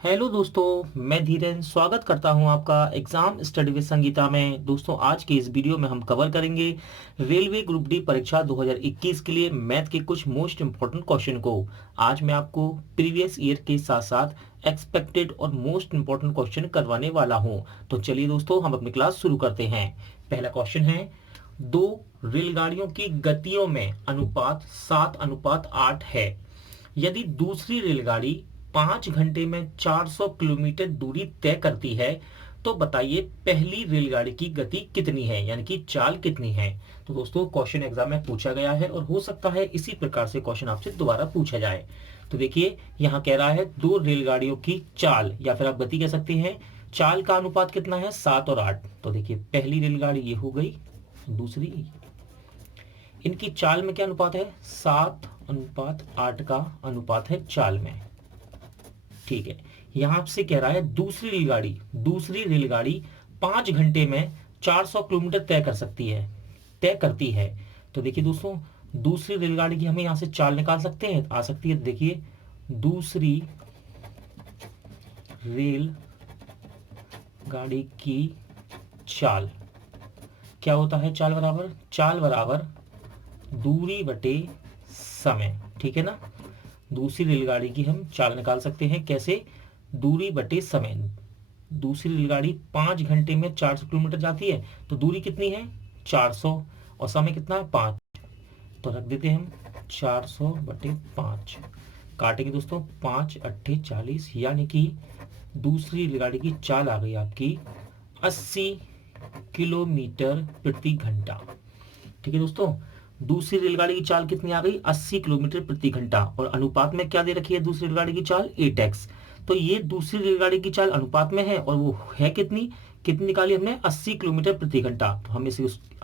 Hello दोस्तों, मैं धीरेन स्वागत करता हूं आपका एग्जाम स्टडी विद संगीता में। दोस्तों, आज के इस वीडियो में हम कवर करेंगे रेलवे ग्रुप डी परीक्षा 2021 के लिए मैथ के कुछ मोस्ट इंपॉर्टेंट क्वेश्चन को। आज मैं आपको प्रीवियस ईयर के साथ साथ एक्सपेक्टेड और मोस्ट इंपॉर्टेंट क्वेश्चन करवाने वाला हूं। तो चलिए दोस्तों, हम अपनी क्लास शुरू करते हैं। पहला क्वेश्चन है, दो रेलगाड़ियों की गतियों में अनुपात 7:8 है। यदि दूसरी रेलगाड़ी 5 घंटे में 400 किलोमीटर दूरी तय करती है तो बताइए पहली रेलगाड़ी की गति कितनी है, यानी कि चाल कितनी है। तो दोस्तों, क्वेश्चन एग्जाम में पूछा गया है और हो सकता है इसी प्रकार से क्वेश्चन आपसे दोबारा पूछा जाए। तो देखिए, यहाँ कह रहा है दो रेलगाड़ियों की चाल या फिर आप गति कह सकते हैं। चाल का अनुपात कितना है, 7 और 8। तो देखिए, पहली रेलगाड़ी ये हो गई, दूसरी, इनकी चाल में क्या अनुपात है, 7:8 का अनुपात है चाल में। ठीक है, यहां से कह रहा है दूसरी रेलगाड़ी 5 घंटे में 400 किलोमीटर तय करती है। तो देखिए दोस्तों, दूसरी रेलगाड़ी की हमें यहां से चाल निकाल सकते हैं, आ सकती है। देखिए, दूसरी रेलगाड़ी की चाल क्या होता है, चाल बराबर दूरी बटे समय। ठीक है ना, दूसरी रेलगाड़ी की हम चाल निकाल सकते हैं कैसे, दूरी बटे समय। दूसरी रेलगाड़ी 5 घंटे में 400 किलोमीटर जाती है, तो दूरी कितनी है, 400, और समय कितना है, 5। तो रख देते हैं हम 400/5। काटेंगे दोस्तों, 5×8 = 40, यानी कि दूसरी रेलगाड़ी की चाल आ गई आपकी 80 किलोमीटर प्रति घंटा। ठीक है दोस्तों, दूसरी रेलगाड़ी की चाल कितनी आ गई, 80 किलोमीटर प्रति घंटा, और अनुपात में क्या दे रखी है दूसरी रेलगाड़ी की चाल, 8x। तो ये दूसरी रेलगाड़ी की चाल अनुपात में है और वो है कितनी कितनी निकाली हमने, 80 किलोमीटर प्रति घंटा। तो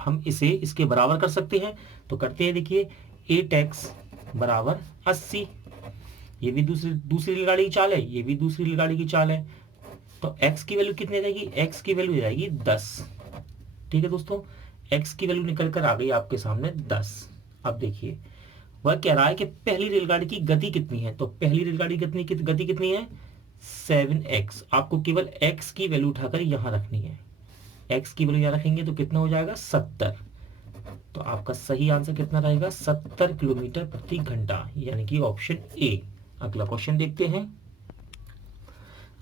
हम इसे इसके बराबर कर सकते हैं। तो करते हैं, देखिए 8x बराबर 80। ये भी दूसरी रेलगाड़ी की चाल है, ये भी दूसरी रेलगाड़ी की चाल है। तो x की वैल्यू कितनी रहेगी, x की वैल्यू जाएगी 10। ठीक है दोस्तों, x की वैल्यू निकल कर आ गई आपके सामने 10। अब देखिए, वह कह रहा है कि पहली रेलगाड़ी की गति कितनी है। तो पहली रेलगाड़ी गति कितनी है, 7x। आपको केवल x की वैल्यू उठाकर यहां रखनी है। x की वैल्यू यहां रखेंगे तो कितना हो जाएगा, 70। तो आपका सही आंसर कितना रहेगा, 70 किलोमीटर प्रति घंटा, यानी कि ऑप्शन ए। अगला क्वेश्चन देखते हैं।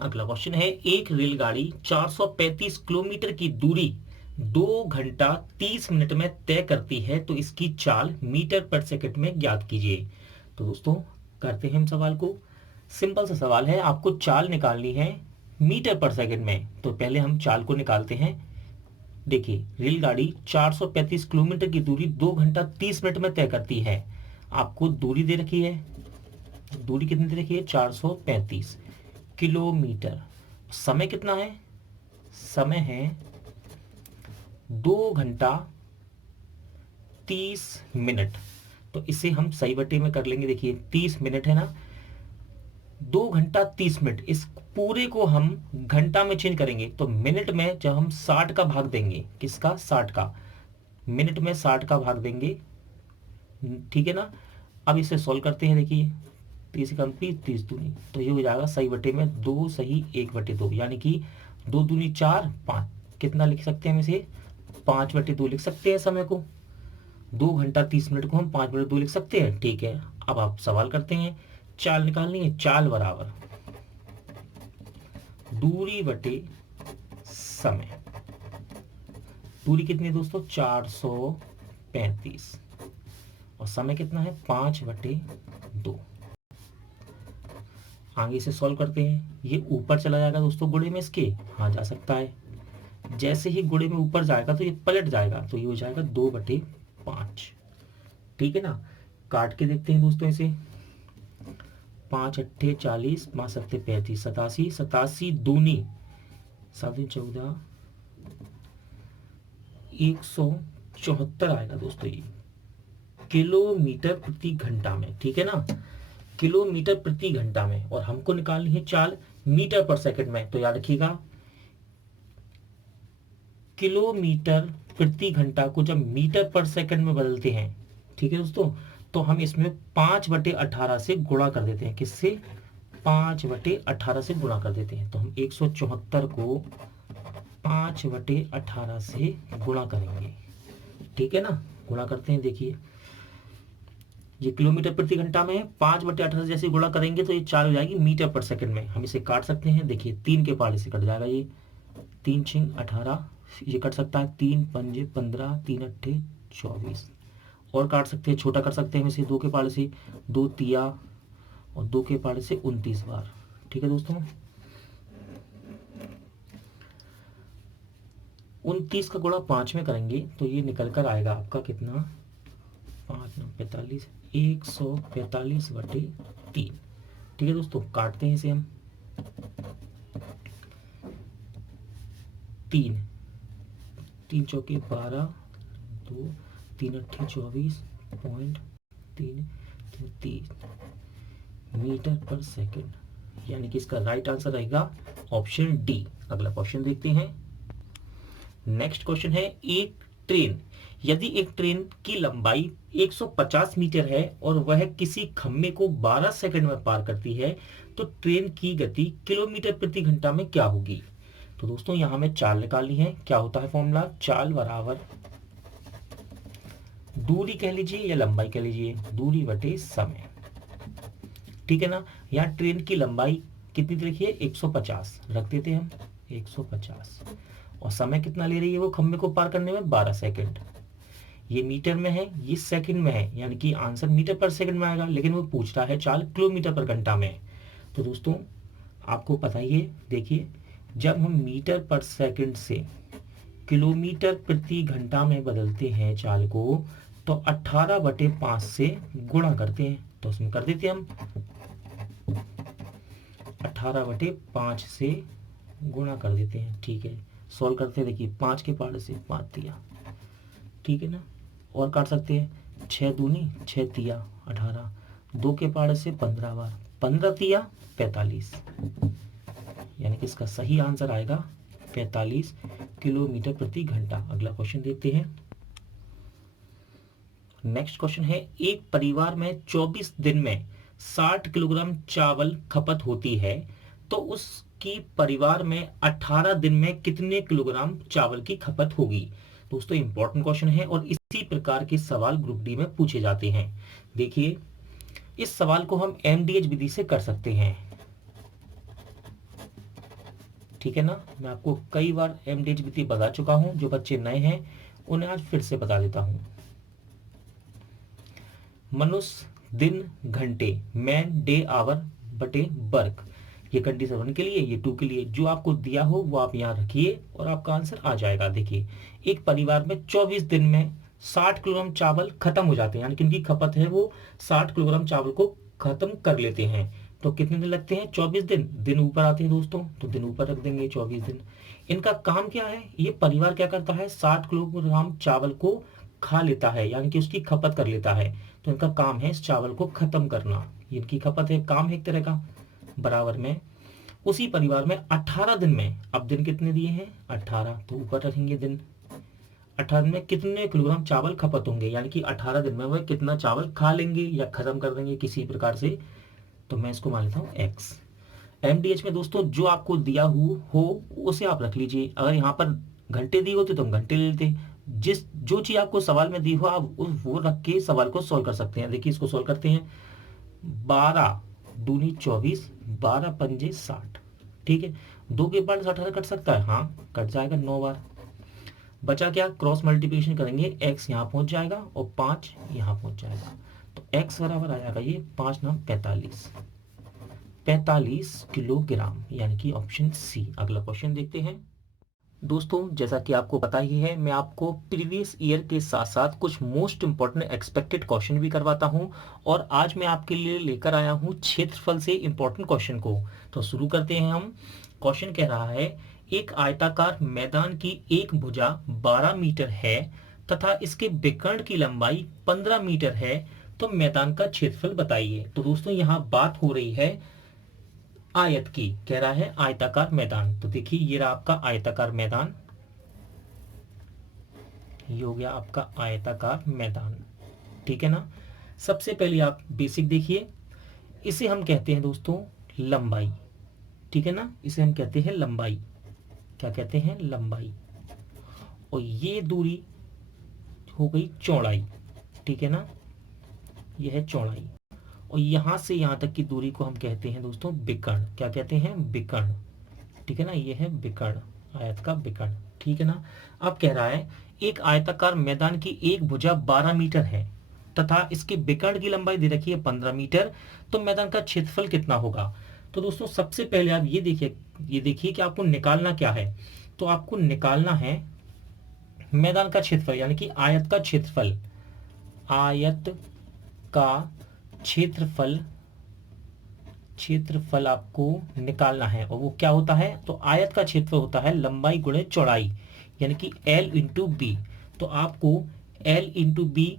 अगला क्वेश्चन है, एक रेलगाड़ी 435 किलोमीटर की दूरी 2 घंटा 30 मिनट में तय करती है, तो इसकी चाल मीटर पर सेकंड में ज्ञात कीजिए। तो दोस्तों, करते हैं हम सवाल को। सिंपल सा सवाल है, आपको चाल निकालनी है मीटर पर सेकंड में। तो पहले हम चाल को निकालते हैं। देखिए, रेलगाड़ी 435 किलोमीटर की दूरी 2 घंटा 30 मिनट में तय करती है। आपको दूरी दे रखी है, दूरी कितनी दे रखी है, 435 किलोमीटर। समय कितना है, समय है 2 घंटा 30 मिनट। तो इसे हम सही बटे में कर लेंगे। देखिए 30 मिनट है ना, 2 घंटा 30 मिनट, इस पूरे को हम घंटा में चेंज करेंगे तो मिनट में जब हम 60 का भाग देंगे, किसका, 60 का, मिनट में 60 का भाग देंगे। ठीक है ना, अब इसे सॉल्व करते हैं। देखिए 30 कम 30, 30 दूनी, तो ये हो जाएगा सही बटे में 2 सही 1/2, यानी कि 2 दूनी 4, 5। कितना लिख सकते हैं हम इसे, 5/2 लिख सकते हैं समय को। 2 घंटा 30 मिनट को हम 5/2 लिख सकते हैं। ठीक है, अब आप सवाल करते हैं, चाल निकालनी है। चाल बराबर दूरी बटे समय। दूरी कितनी है दोस्तों, 435, और समय कितना है, 5/2। आगे से सॉल्व करते हैं। ये ऊपर चला जाएगा दोस्तों गुणे में इसके, हाँ जा सकता है। जैसे ही गुणे में ऊपर जाएगा तो ये पलट जाएगा, तो ये हो जाएगा 2/5। ठीक है ना, काट के देखते हैं दोस्तों इसे। 5×8 = 40, 5×7 = 35, 87, 87 दूनी 7×14 174 आएगा दोस्तों, ये किलोमीटर प्रति घंटा में। ठीक है ना, किलोमीटर प्रति घंटा में, और हमको निकालनी है चाल मीटर पर सेकंड में। तो याद रखिएगा, किलोमीटर प्रति घंटा को जब मीटर पर सेकंड में बदलते हैं, ठीक है दोस्तों, तो हम इसमें 5/18 से गुणा कर देते हैं। किससे, 5/18 से गुणा कर देते हैं। तो हम 174 को 5/18 से गुणा करेंगे, ठीक है ना। गुणा करते हैं, देखिए ये किलोमीटर प्रति घंटा में है, 5/18 से जैसे गुणा करेंगे तो ये 4 हो जाएगी मीटर पर सेकंड में। हम इसे काट सकते हैं, देखिए 3 के पाले से कट जाएगा, ये 3 छिंग 18, ये कट सकता है 3 पंजे 15, 3 अट्ठे 24, और काट सकते हैं, छोटा कर सकते हैं इसे 2 के पाले से, 2 तिया और 2 के पाले से 29 बार, ठीक है दोस्तों। 29 का गुणा 5 में करेंगे तो ये निकल कर आएगा आपका कितना, 5 9 45, 145/3, ठीक है दोस्तों। काटते हैं इसे हम, 3 3 चौके 12, 2 3 अट्ठे 24.3 मीटर पर सेकंड, यानी कि इसका राइट आंसर रहेगा ऑप्शन डी। अगला क्वेश्चन देखते हैं। नेक्स्ट क्वेश्चन है, एक ट्रेन, यदि एक ट्रेन की लंबाई 150 मीटर है और वह किसी खम्भे को 12 सेकंड में पार करती है तो ट्रेन की गति किलोमीटर प्रति घंटा में क्या होगी। तो दोस्तों यहां हमें चाल निकालनी है। क्या होता है फॉर्मूला, चाल बराबर दूरी कह लीजिए या लंबाई कह लीजिए, दूरी बटे समय, ठीक है ना। यहाँ ट्रेन की लंबाई कितनी लिखिए, 150 रख देते हैं हम, 150, और समय कितना ले रही है वो खंभे को पार करने में, 12 सेकंड। ये मीटर में है, ये सेकंड में है, यानी कि आंसर मीटर पर सेकंड में आएगा, लेकिन वो पूछ रहा है चाल किलोमीटर पर घंटा में। तो दोस्तों आपको पता ही है, देखिए जब हम मीटर पर सेकंड से किलोमीटर प्रति घंटा में बदलते हैं चाल को, तो 18/5 से गुणा करते हैं, तो उसमें कर देते हैं हम 18/5 से गुणा कर देते हैं, ठीक है। सॉल्व करते हैं, देखिए 5 के पाले से 5 तिया, ठीक है ना, और काट सकते हैं 6 दूनी 6 तिया 18, 2 के पाले से 15 बार, 15 तिया 45, यानी कि इसका सही आंसर आएगा 45 किलोमीटर प्रति घंटा। अगला क्वेश्चन देखते हैं। नेक्स्ट क्वेश्चन है, एक परिवार में 24 दिन में 60 किलोग्राम चावल खपत होती है तो उसकी परिवार में 18 दिन में कितने किलोग्राम चावल की खपत होगी। दोस्तों इंपॉर्टेंट क्वेश्चन है और इसी प्रकार के सवाल ग्रुप डी में पूछे जाते हैं। देखिए इस सवाल को हम एमडीएच विधि से कर सकते हैं, ठीक है ना। मैं आपको कई बार एमडीएच विधि बता चुका हूं, जो बच्चे नए हैं उन्हें आज फिर से बता देता हूं। मनुष्य, दिन, घंटे, मैन, डे, आवर बटे वर्क, ये कंडीशन 1 के लिए, ये 2 के लिए। जो आपको दिया हो वो आप यहाँ रखिए और आपका आंसर आ जाएगा। देखिए एक परिवार में 24 दिन में 60 किलोग्राम चावल खत्म हो जाते हैं, यानी कि इनकी खपत है वो 60 किलोग्राम चावल को खत्म कर लेते हैं। तो कितने दिन लगते हैं, 24 दिन। दिन ऊपर आते हैं दोस्तों, तो दिन ऊपर रख देंगे 24 दिन। इनका काम क्या है, ये परिवार क्या करता है, 60 किलोग्राम चावल को खा लेता है, यानी कि उसकी खपत कर लेता है। तो इनका काम है इस चावल को खत्म करना, इनकी खपत है, काम है एक तरह का। बराबर में उसी परिवार में 18 दिन में, अब दिन कितने दिए हैं 18, तो ऊपर रखेंगे दिन। 18 दिन में कितने किलोग्राम चावल खपत होंगे, यानी कि 18 दिन में वह कितना चावल खा लेंगे या खत्म कर देंगे किसी प्रकार से। तो मैं इसको मान लेता हूँ एक्स। एमडीएच में दोस्तों जो आपको दिया हो उसे आप रख लीजिए। अगर यहाँ पर घंटे दिए होते तो हम घंटे ले लेते, जो चीज आपको सवाल में दी हो आप वो रख के सवाल को सोल्व कर सकते हैं। देखिए इसको सोल्व करते हैं, 12 दूनी 24, 12 पंजे 60, ठीक है। 2 के बाद 18 कट सकता है, हाँ कट जाएगा 9 बार। बचा क्या, क्रॉस मल्टीप्लिकेशन करेंगे, x यहाँ पहुंच जाएगा और 5 यहाँ पहुंच जाएगा। तो x बराबर आ जाएगा ये 5 9 45 किलोग्राम, यानी कि ऑप्शन सी। अगला क्वेश्चन देखते हैं। दोस्तों जैसा कि आपको पता ही है, मैं आपको प्रीवियस ईयर के साथ साथ कुछ मोस्ट इंपॉर्टेंट एक्सपेक्टेड क्वेश्चन भी करवाता हूं, और आज मैं आपके लिए लेकर आया हूं क्षेत्रफल से इंपॉर्टेंट क्वेश्चन को। तो शुरू करते हैं हम। क्वेश्चन कह रहा है, एक आयताकार मैदान की एक भुजा 12 मीटर है तथा इसके विकर्ण की लंबाई 15 मीटर है, तो मैदान का क्षेत्रफल बताइए। तो दोस्तों यहाँ बात हो रही है आयत की, कह रहा है आयताकार मैदान। तो देखिए ये रहा आपका आयताकार मैदान, ये हो गया आपका आयताकार मैदान, ठीक है ना। सबसे पहले आप बेसिक देखिए, इसे हम कहते हैं दोस्तों लंबाई, ठीक है ना, इसे हम कहते हैं लंबाई। क्या कहते हैं? लंबाई। और ये दूरी हो गई चौड़ाई, ठीक है ना, यह है चौड़ाई। और यहां से यहां तक की दूरी को हम कहते हैं दोस्तों विकर्ण। क्या कहते हैं? विकर्ण, ठीक है ना, यह है विकर्ण, आयत का विकर्ण, ठीक है ना। अब कह रहा है एक आयताकार मैदान की एक भुजा 12 मीटर है तथा इसके विकर्ण की लंबाई दे रखी है 15 मीटर, तो मैदान का क्षेत्रफल कितना होगा? तो दोस्तों सबसे पहले आप ये देखिए कि आपको निकालना क्या है। तो आपको निकालना है मैदान का क्षेत्रफल, यानी कि आयत का क्षेत्रफल। आयत का क्षेत्रफल, क्षेत्रफल आपको निकालना है। और वो क्या होता है? तो आयत का क्षेत्रफल होता है लंबाई गुणे चौड़ाई, यानी कि L इंटू बी। तो आपको L इंटू बी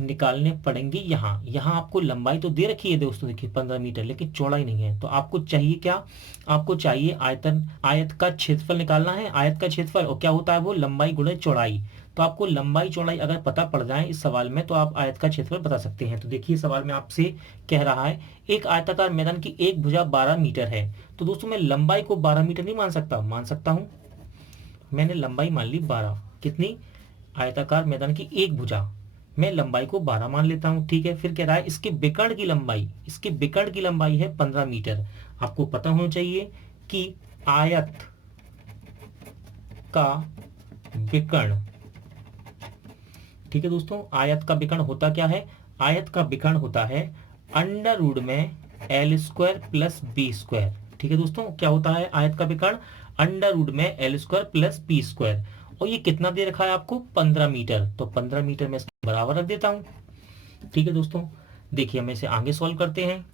निकालने पड़ेंगे। यहाँ आपको लंबाई तो दे रखी है दोस्तों, देखिए 15 मीटर, लेकिन चौड़ाई नहीं है। तो आपको चाहिए क्या? आपको चाहिए आयत का क्षेत्रफल निकालना है, आयत का क्षेत्रफल। और क्या होता है वो? लंबाई गुणे चौड़ाई। तो आपको लंबाई चौड़ाई अगर पता पड़ जाए इस सवाल में, तो आप आयत का क्षेत्रफल बता सकते हैं। तो देखिए सवाल में आपसे कह रहा है एक आयताकार मैदान की एक भुजा 12 मीटर है। तो दोस्तों मैं लंबाई को 12 मीटर नहीं मान सकता? मान सकता हूं। मैंने लंबाई मान ली 12। कितनी? आयताकार मैदान की एक भुजा, मैं लंबाई को 12 मान लेता हूं, ठीक है। फिर कह रहा है इसके विकर्ण की लंबाई, इसके विकर्ण की लंबाई है 15 मीटर। आपको पता होना चाहिए कि आयत का विकर्ण, ठीक है दोस्तों, आयत का विकर्ण होता क्या है? आयत का विकर्ण होता है अंडर रूट में L square plus B square, ठीक है दोस्तों। क्या होता है आयत का विकर्ण? अंडर रूट में L square plus B square. और ये कितना दे रखा है आपको? 15 मीटर। तो 15 मीटर में इसके बराबर रख देता हूं, ठीक है दोस्तों। देखिए हम इसे आगे सॉल्व करते हैं।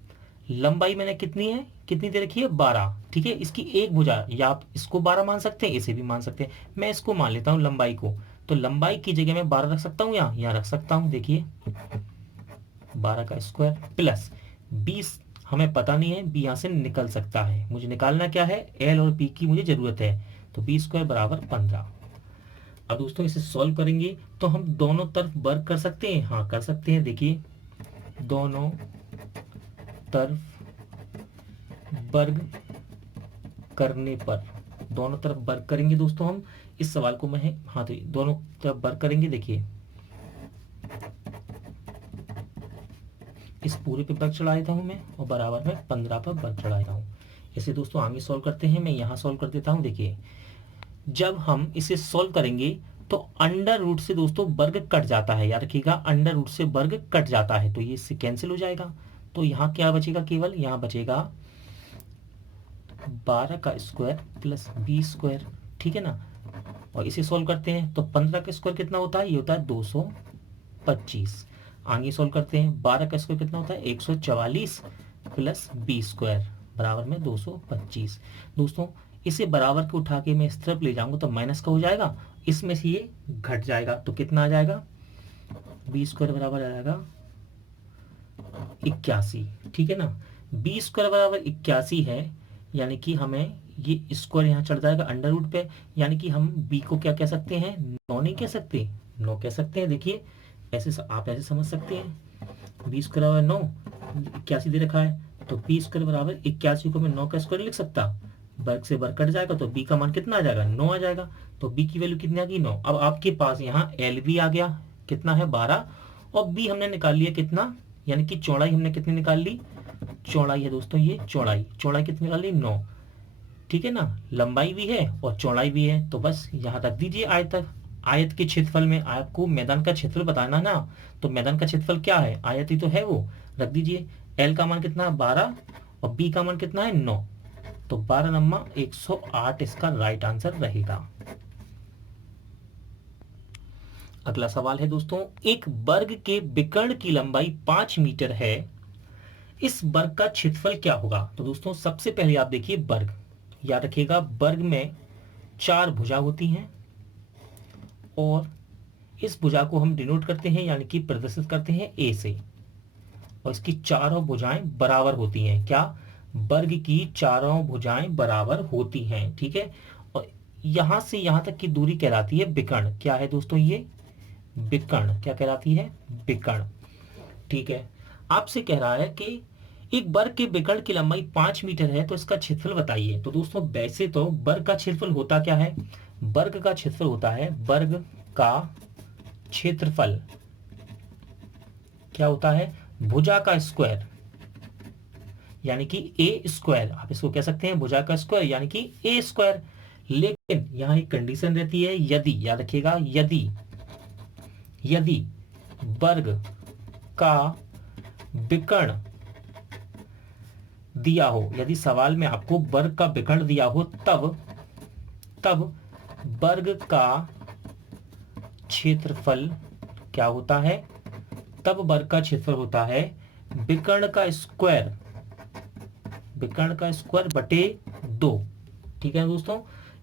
लंबाई मैंने कितनी है, कितनी दे रखी है? 12, ठीक है। इसकी एक भुजा, या आप इसको 12 मान सकते हैं, इसे भी मान सकते हैं। मैं इसको मान लेता हूँ लंबाई को। तो लंबाई की जगह मैं 12 रख सकता हूँ, यहाँ रख सकता हूँ। देखिए 12 का स्क्वायर प्लस 20, हमें पता नहीं है, बी यहाँ से निकल सकता है। मुझे निकालना क्या है? एल और पी की मुझे जरूरत है। तो बी स्क्वायर बराबर 15। अब दोस्तों इसे सॉल्व करेंगे तो हम दोनों तरफ वर्ग कर सकते हैं। हाँ कर सकते हैं। देखिए दोनों तरफ वर्ग करने पर, दोनों तरफ वर्ग करेंगे दोस्तों हम इस सवाल को। मैं हाँ तो दोनों तरफ वर्ग करेंगे। देखिए इस पूरे पे वर्ग चढ़ा देता हूं मैं, और बराबर में 15 पर वर्ग चढ़ाता हूं। इसे दोस्तों आगे सॉल्व करते हैं। मैं यहाँ सॉल्व कर देता हूँ। देखिए जब हम इसे सॉल्व करेंगे तो अंडर रूट से दोस्तों वर्ग कट जाता है, याद रखिएगा, अंडर रूट से वर्ग कट जाता है, तो ये इससे कैंसिल हो जाएगा। तो यहाँ क्या बचेगा? केवल यहाँ बचेगा 12 का स्क्वायर प्लस 20 स्क्वायर, ठीक है ना। और इसे सॉल्व करते हैं तो 15 का स्क्वायर कितना होता है? ये होता है 225। आगे सॉल्व करते हैं। 12 का स्क्वायर कितना होता है? 144 प्लस 20 स्क्वायर बराबर में 225। दोस्तों इसे बराबर के उठा के मैं इस तरफ ले जाऊंगा तो माइनस का हो जाएगा, इसमें से ये घट जाएगा। तो कितना आ जाएगा? 20 स्क्वायर बराबर आ जाएगा 81, ठीक है ना। 20 स्क्वायर बराबर 81 है, यानी कि हमें ये स्क्वायर यहाँ चढ़ जाएगा अंडर रूट पे, यानी कि हम बी को क्या कह सकते हैं? 9 नहीं कह सकते, 9 कह सकते हैं। देखिए ऐसे आप ऐसे समझ सकते हैं। 20 स्क्वायर बराबर 9, 81 दे रखा है, तो 20 स्क्वायर बराबर 81 को मैं 9 का स्क्वायर लिख सकता। वर्ग से वर्ग कट जाएगा तो बी का मान कितना आ जाएगा? 9 आ जाएगा। तो बी की वैल्यू कितनी आ गई? 9। अब आपके पास यहाँ एल भी आ गया, कितना है? 12। और बी हमने निकाल लिया कितना, यानी कि चौड़ाई हमने कितनी निकाल ली? चौड़ाई है दोस्तों, ये चौड़ाई कितनी निकाल ली? 9, ठीक है ना। लंबाई भी है और चौड़ाई भी है। तो बस यहाँ रख दीजिए आयत के क्षेत्रफल में। आपको मैदान का क्षेत्रफल बताना ना, तो मैदान का क्षेत्रफल क्या है? आयत ही तो है वो, रख दीजिए। एल का मान कितना है? 12, और बी का मान कितना है? 9। तो 12 नम्मा 108 इसका राइट आंसर रहेगा। अगला सवाल है दोस्तों, एक वर्ग के विकर्ण की लंबाई 5 मीटर है, इस वर्ग का क्षेत्रफल क्या होगा? तो दोस्तों सबसे पहले आप देखिए वर्ग, याद रखिएगा वर्ग में 4 भुजा होती हैं, और इस भुजा को हम डिनोट करते हैं, यानी कि प्रदर्शित करते हैं ए से। और इसकी चारों भुजाएं बराबर होती हैं। क्या? वर्ग की चारों भुजाएं बराबर होती हैं, ठीक है। और यहां से यहां तक की दूरी कहलाती है विकर्ण। क्या है दोस्तों? ये विकर्ण। क्या कहलाती है? विकर्ण, ठीक है। आपसे कह रहा है कि एक वर्ग के विकर्ण की लंबाई 5 मीटर है तो इसका क्षेत्रफल बताइए। तो दोस्तों वैसे तो वर्ग का क्षेत्रफल होता क्या है, वर्ग का क्षेत्रफल होता है, वर्ग का क्षेत्रफल क्या होता है, भुजा का स्क्वायर, यानी कि ए स्क्वायर, आप इसको कह सकते हैं भुजा का स्क्वायर यानी कि ए स्क्वायर। लेकिन यहां एक कंडीशन रहती है, यदि, याद रखिएगा, यदि वर्ग का विकर्ण दिया हो, यदि सवाल में आपको वर्ग का विकर्ण दिया हो, तब वर्ग का क्षेत्रफल क्या होता है, तब वर्ग का क्षेत्रफल होता है विकर्ण का स्क्वायर, विकर्ण का स्क्वायर बटे 2। ठीक है दोस्तों,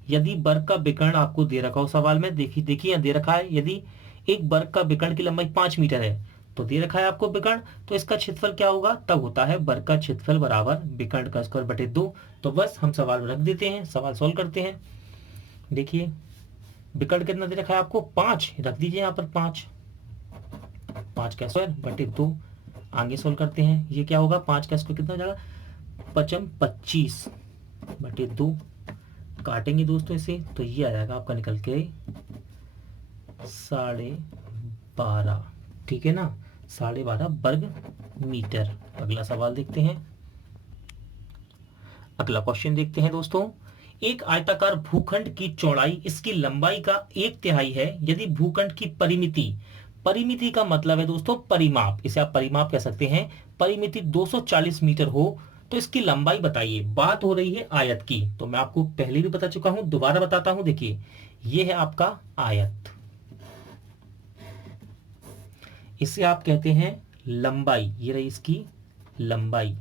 यदि वर्ग का विकर्ण आपको दे रखा हो सवाल में, देखिए दे रखा है, यदि एक वर्ग का विकर्ण की लंबाई 5 मीटर है तो दे रखा है आपको विकर्ण, तो इसका क्षेत्रफल क्या होगा, तब होता है वर्ग का क्षेत्रफल बराबर विकर्ण का स्क्वायर बटे 2। तो बस हम सवाल रख देते हैं, सवाल सोल्व करते हैं। देखिए विकर्ण कितना दे रखा है आपको, 5, रख दीजिए यहाँ पर 5 का स्क्वायर बटे 2। आगे सोल्व करते हैं, ये क्या होगा, 5 का स्क्वायर कितना हो जाएगा, 25 बटे 2। काटेंगे दोस्तों इसे तो ये आ जाएगा आपका निकल के 12.5। ठीक है ना, 12.5 वर्ग मीटर। अगला सवाल देखते हैं, अगला क्वेश्चन देखते हैं दोस्तों। एक आयताकार भूखंड की चौड़ाई इसकी लंबाई का 1/3 है यदि भूखंड की परिमिति, परिमिति का मतलब है दोस्तों परिमाप, इसे आप परिमाप कह सकते हैं, परिमिति 240 मीटर हो तो इसकी लंबाई बताइए। बात हो रही है आयत की, तो मैं आपको पहले भी बता चुका हूं, दोबारा बताता हूं। देखिए ये है आपका आयत, इसे आप कहते हैं लंबाई, ये रही इसकी लंबाई।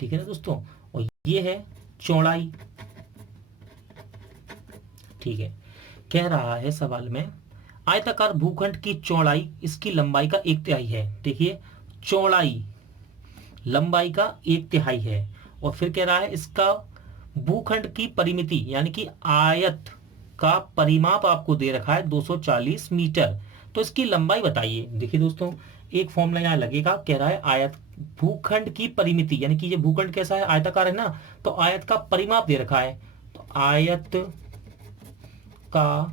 ठीक है ना दोस्तों, और ये है चौड़ाई। ठीक है, कह रहा है सवाल में आयताकार भूखंड की चौड़ाई इसकी लंबाई का 1/3 है। देखिए चौड़ाई लंबाई का 1/3 है, और फिर कह रहा है इसका भूखंड की परिमिति यानी कि आयत का परिमाप आपको दे रखा है 240 मीटर, तो इसकी लंबाई बताइए। देखिए दोस्तों एक फॉर्मूला यहाँ लगेगा, कह रहा है आयत भूखंड की परिमिति यानी कि ये भूखंड कैसा है, आयताकार है ना, तो आयत का परिमाप दे रखा है, तो आयत का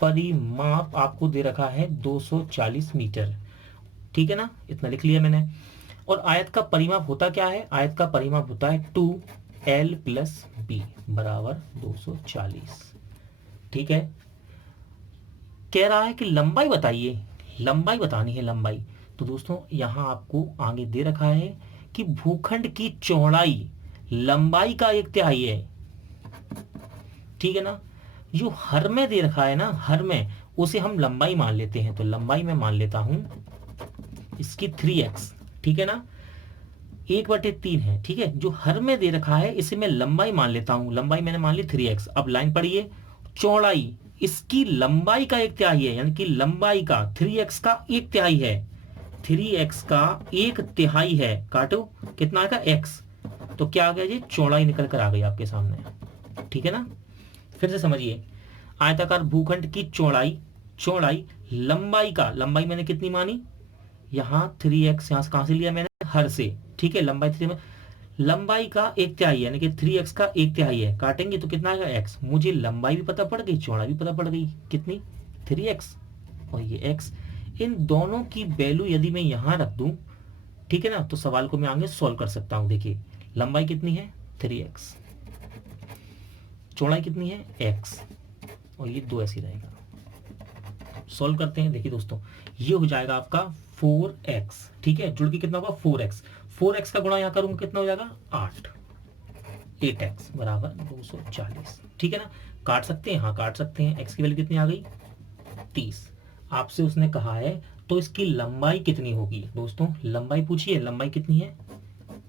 परिमाप आपको दे रखा है 240 मीटर। ठीक है ना, इतना लिख लिया मैंने। और आयत का परिमाप होता क्या है, आयत का परिमाप होता है 2l + b बराबर 240। ठीक है, कह रहा है कि लंबाई बताइए, लंबाई बतानी है लंबाई। तो दोस्तों यहां आपको आगे दे रखा है कि भूखंड की चौड़ाई लंबाई का 1/3 है। ठीक है ना, जो हर में दे रखा है ना, हर में, उसे हम लंबाई मान लेते हैं, तो लंबाई में मान लेता हूं इसकी 3x। ठीक है ना, 1/3 है। ठीक है, जो हर में दे रखा है इसे मैं लंबाई मान लेता हूं, लंबाई मैंने मान ली 3x। अब लाइन पढ़िए, चौड़ाई इसकी लंबाई का 1/3 है, यानी कि लंबाई का 3x का 1/3 है, 3x का 1/3 है, काटो कितना आएगा x, तो क्या आ गया जी, चौड़ाई निकल कर आ गई आपके सामने। ठीक है ना, फिर से समझिए, आयताकार भूखंड की चौड़ाई, चौड़ाई लंबाई का, लंबाई मैंने कितनी मानी, यहाँ 3x, यहाँ से कहां से लिया मैंने, हर से। ठीक है, लंबाई 3 में, लंबाई का 1/3 यानी कि 3x का 1/3 है, काटेंगे तो कितना आएगा x। मुझे लंबाई भी पता पड़ गई, चौड़ाई भी पता पड़ गई, कितनी, 3x और ये x। इन दोनों की वैल्यू यदि मैं यहां रख दूं, ठीक है ना, तो सवाल को मैं आगे सॉल्व कर सकता हूं। देखिए लंबाई कितनी है 3x, चौड़ाई कितनी है x, और ये 2 ऐसे रहेगा। सॉल्व करते हैं। देखिए दोस्तों ये हो जाएगा आपका 4x। ठीक है, जुड़ के कितना होगा 4x, 4x का गुणा यहां करूंगा कितना हो जाएगा 8x बराबर 240। ठीक है ना, काट सकते हैं, हाँ काट सकते हैं। x की वैल्यू कितनी आ गई 30। आपसे उसने कहा है तो इसकी लंबाई कितनी होगी, दोस्तों लंबाई पूछिए, लंबाई कितनी है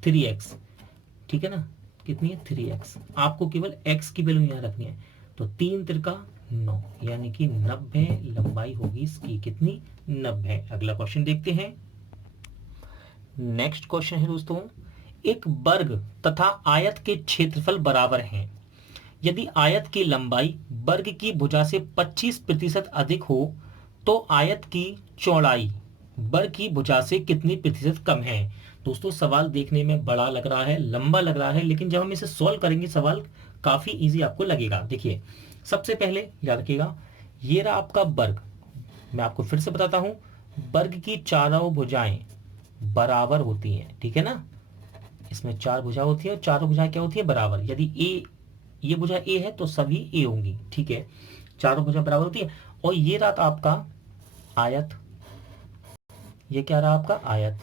3x। ठीक है ना, कितनी है 3x, आपको केवल x की वैल्यू यहां रखनी है, तो 3 तिरका 9 यानी कि 90 लंबाई होगी इसकी, कितनी 90। अगला क्वेश्चन देखते हैं। नेक्स्ट क्वेश्चन है दोस्तों, एक वर्ग तथा आयत के क्षेत्रफल बराबर हैं यदि आयत की लंबाई वर्ग की भुजा से 25% अधिक हो तो आयत की चौड़ाई वर्ग की भुजा से कितनी प्रतिशत कम है। दोस्तों सवाल देखने में बड़ा लग रहा है, लंबा लग रहा है, लेकिन जब हम इसे सॉल्व करेंगे सवाल काफी इजी आपको लगेगा। देखिए सबसे पहले याद रखिएगा, ये रहा आपका वर्ग। मैं आपको फिर से बताता हूं, वर्ग की चारों भुजाएं बराबर होती हैं, ठीक है ना। इसमें 4 भुजा होती है और चारों भुजाएं क्या होती है, बराबर। यदि ए, ये भुजा ए है तो सभी ए होंगी, ठीक है। चारों भुजा बराबर होती है। और ये रहा आपका आयत, ये क्या रहा आपका आयत।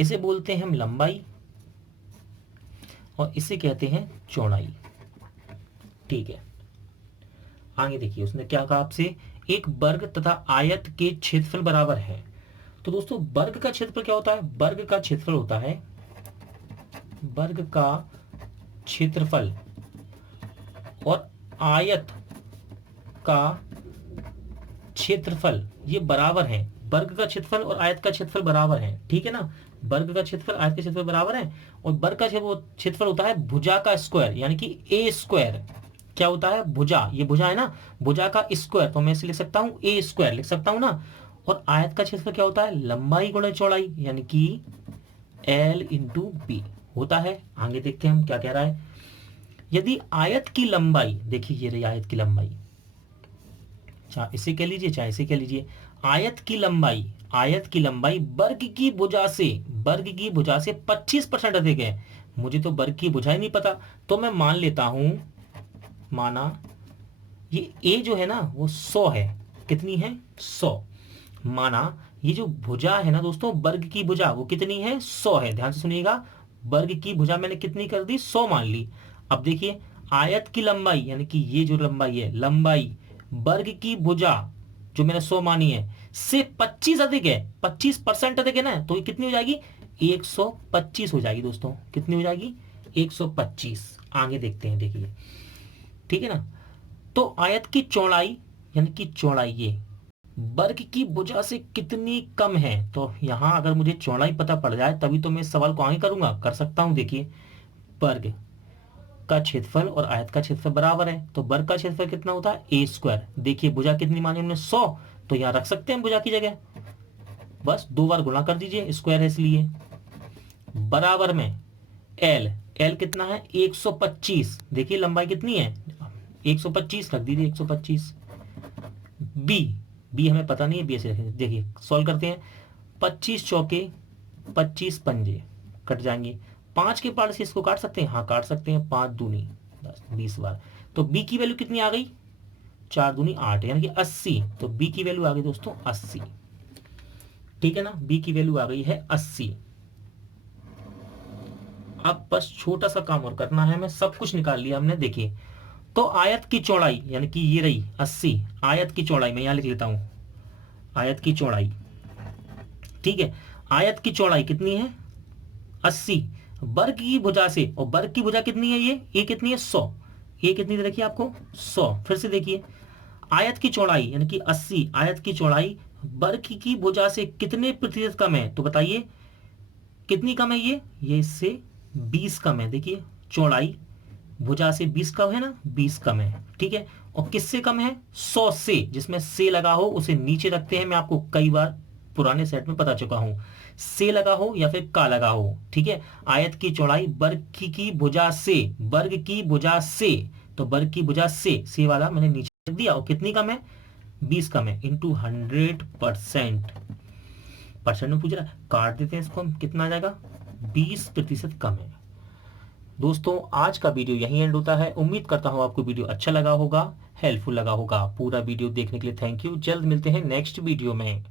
इसे बोलते हैं हम लंबाई और इसे कहते हैं चौड़ाई, ठीक है। आगे देखिए उसने क्या कहा आपसे, एक वर्ग तथा आयत के क्षेत्रफल बराबर है। तो दोस्तों वर्ग का क्षेत्रफल क्या होता है, वर्ग का क्षेत्रफल होता है, वर्ग का क्षेत्रफल और आयत का क्षेत्रफल ये बराबर है। वर्ग का क्षेत्रफल और आयत का क्षेत्रफल बराबर है, ठीक है ना। वर्ग का क्षेत्रफल आयत का क्षेत्रफल बराबर है। और वर्ग का क्षेत्रफल होता है भुजा का स्क्वायर, यानी कि ए स्क्वायर। क्या होता है, भुजा, ये भुजा है ना, भुजा का स्क्वायर, तो मैं इसे लिख सकता हूं ए स्क्वायर लिख सकता हूं ना। और आयत का क्षेत्रफल क्या होता है, लंबाई गुणा चौड़ाई, यानी कि एल इंटू बी होता है। आगे देखते हैं हम क्या कह रहा है। यदि आयत की लंबाई, देखिए ये रही आयत की लंबाई, चाहे इसे कह लीजिए चाहे इसे कह लीजिए, आयत की लंबाई, आयत की लंबाई वर्ग की भुजा से, वर्ग की भुजा से 25% अधिक है। मुझे तो वर्ग की भुजा ही नहीं पता, तो मैं मान लेता हूं, माना ये ए जो है ना वो 100 है। कितनी है, 100। माना ये जो भुजा है ना दोस्तों, वर्ग की भुजा वो कितनी है, 100 है। ध्यान से सुनिएगा, वर्ग की भुजा मैंने कितनी कर दी, 100 मान ली। अब देखिए आयत की लंबाई, यानी कि ये जो लंबाई है, लंबाई वर्ग की भुजा जो मैंने 100 मानी है से 25 अधिक है, 25% अधिक है ना, तो ये कितनी हो जाएगी, 125 हो जाएगी दोस्तों। कितनी हो जाएगी, 125। आगे देखते हैं, देखिए ठीक है ना। तो आयत की चौड़ाई, यानी कि चौड़ाई ये वर्ग की भुजा से कितनी कम है। तो यहां अगर मुझे चौड़ाई पता पड़ जाए तभी तो मैं इस सवाल को आगे करूंगा, कर सकता हूं। देखिए वर्ग का क्षेत्रफल और आयत का क्षेत्रफल बराबर है, तो वर्ग का क्षेत्रफल कितना होता है, ए स्क्वायर। देखिए भुजा कितनी मानी हमने, 100, तो यहां रख सकते हैं भुजा की जगह, बस 2 बार गुणा कर दीजिए, स्क्वायर है इसलिए। बराबर में एल, एल कितना है, 125। देखिए लंबाई कितनी है, 125 रख दीजिए, 125। बी, बी हमें पता नहीं है, बी ऐसे रखेंगे। देखिए सॉल्व करते हैं, 25 चौके 25 पंजे कट जाएंगे। 5 के पार्ट से इसको काट सकते हैं, हाँ काट सकते हैं। 5 दूनी 10, 20 बार। तो बी की वैल्यू कितनी आ गई, 4 दूनी 8, यानी कि 80। तो बी की वैल्यू आ गई दोस्तों 80, ठीक है ना। बी की वैल्यू आ गई है 80। अब बस छोटा सा काम और करना है, मैं सब कुछ निकाल लिया हमने। देखिए तो आयत की चौड़ाई, यानी कि ये रही 80, आयत की चौड़ाई मैं यहां लिख लेता हूं, आयत की चौड़ाई, ठीक है। आयत की चौड़ाई कितनी है, 80। वर्ग की भुजा से, और वर्ग की भुजा कितनी है, ये कितनी है, 100। ये कितनी दे रखी है आपको, 100। फिर से देखिए आयत की चौड़ाई, यानी कि 80, आयत की चौड़ाई वर्ग की भुजा से कितने प्रतिशत कम है, तो बताइए कितनी कम है, ये इससे 20 कम है। देखिए चौड़ाई भुजा से 20 कम है ना, 20 कम है, ठीक है। और किससे कम है, 100 से। जिसमें से लगा हो उसे नीचे रखते हैं, मैं आपको कई बार पुराने सेट में बता चुका हूं, से लगा हो या फिर का लगा हो, ठीक है। आयत की चौड़ाई वर्ग की भुजा से, वर्ग की भुजा से, तो वर्ग की भुजा से वाला मैंने नीचे रख दिया। और कितनी कम है, 20 कम है, इंटू 100%। परसेंट में पूछ रहा है, काट देते हैं इसको हम, कितना आ जाएगा, 20% कम है। दोस्तों आज का वीडियो यहीं एंड होता है। उम्मीद करता हूं आपको वीडियो अच्छा लगा होगा, हेल्पफुल लगा होगा। पूरा वीडियो देखने के लिए थैंक यू। जल्द मिलते हैं नेक्स्ट वीडियो में।